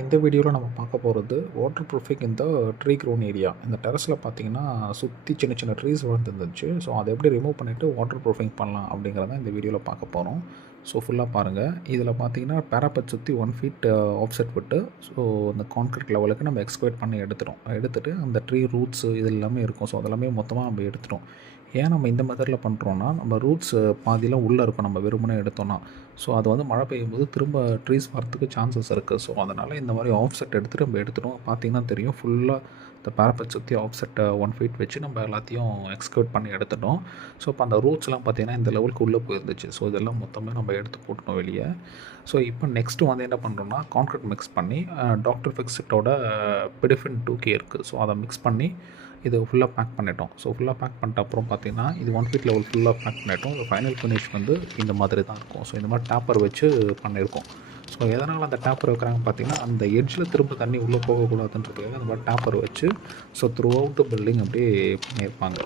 இந்த வீடியோவில் நம்ம பார்க்க போகிறது வாட்டர் ப்ரூஃபிங் இந்த ட்ரீ க்ரோன் ஏரியா. இந்த டெரஸில் பார்த்தீங்கன்னா சுற்றி சின்ன சின்ன ட்ரீஸ் வந்துருந்துச்சு. ஸோ அதை எப்படி ரிமூவ் பண்ணிவிட்டு வாட்டர் ப்ரூஃபிங் பண்ணலாம் அப்படிங்கிறத இந்த வீடியோவில் பார்க்க போகிறோம். ஸோ ஃபுல்லாக பாருங்கள். இதில் பார்த்தீங்கன்னா பேராபெட் சுற்றி 1 ஃபீட் ஆஃப்செட் விட்டு ஸோ அந்த கான்க்ரீட் லெவலுக்கு நம்ம எக்ஸ்கவேட் பண்ணி எடுத்துகிட்டு அந்த ட்ரீ ரூட்ஸு இது எல்லாமே இருக்கும். ஸோ அதெல்லாமே மொத்தமாக நம்ம எடுத்துட்டோம். ஏன் நம்ம இந்த மெத்தடில் பண்ணுறோன்னா, நம்ம ரூட்ஸ் பாதிலாம் உள்ளே இருக்கும் நம்ம வெறுமனே எடுத்தோன்னா. ஸோ அது வந்து மழை பெய்யும்போது திரும்ப ட்ரீஸ் வரத்துக்கு சான்சஸ் இருக்குது. ஸோ அதனால் இந்த மாதிரி ஆஃப்செட் எடுத்துகிட்டு நம்ம எடுத்துட்டோம். பார்த்திங்கன்னா தெரியும், ஃபுல்லாக இந்த பேரப்பெட் சுற்றி ஆஃப்செட்டை 1 ஃபீட் வச்சு நம்ம எல்லாத்தையும் எக்ஸ்கவேட் பண்ணி எடுத்துட்டோம். ஸோ இப்போ அந்த ரூட்ஸ்லாம் பார்த்திங்கன்னா இந்த லெவலுக்கு உள்ளே போயிருந்துச்சு. ஸோ இதெல்லாம் மொத்தமே நம்ம எடுத்து போட்டோம் வெளியே. ஸோ இப்போ நெக்ஸ்ட்டு வந்து என்ன பண்ணுறோம்னா, கான்க்ரீட் மிக்ஸ் பண்ணி டாக்டர் ஃபிக்ஸிட்டோட பெடிஃபின் 2K இருக்குது. ஸோ அதை மிக்ஸ் பண்ணி இது ஃபுல்லாக பேக் பண்ணிட்டோம். ஸோ ஃபுல்லாக பேக் பண்ணிட்ட அப்புறம் பார்த்திங்கன்னா இது 1 ஃபீட் லெவல் ஃபுல்லாக பேக் பண்ணிட்டோம். இந்த ஃபைனல் ஃபினிஷ் வந்து இந்த மாதிரி தான் இருக்கும். ஸோ இந்த மாதிரி டேப்பர் வச்சு பண்ணியிருக்கோம். ஸோ எதனால் அந்த டேப்பர் வைக்கிறாங்கன்னு பார்த்தீங்கன்னா, அந்த எட்ஜில் திரும்ப தண்ணி உள்ளே போகக்கூடாதுன்றதுக்காக அந்த மாதிரி டேப்பர் வச்சு so through out the building அப்படியே பண்ணியிருப்பாங்க.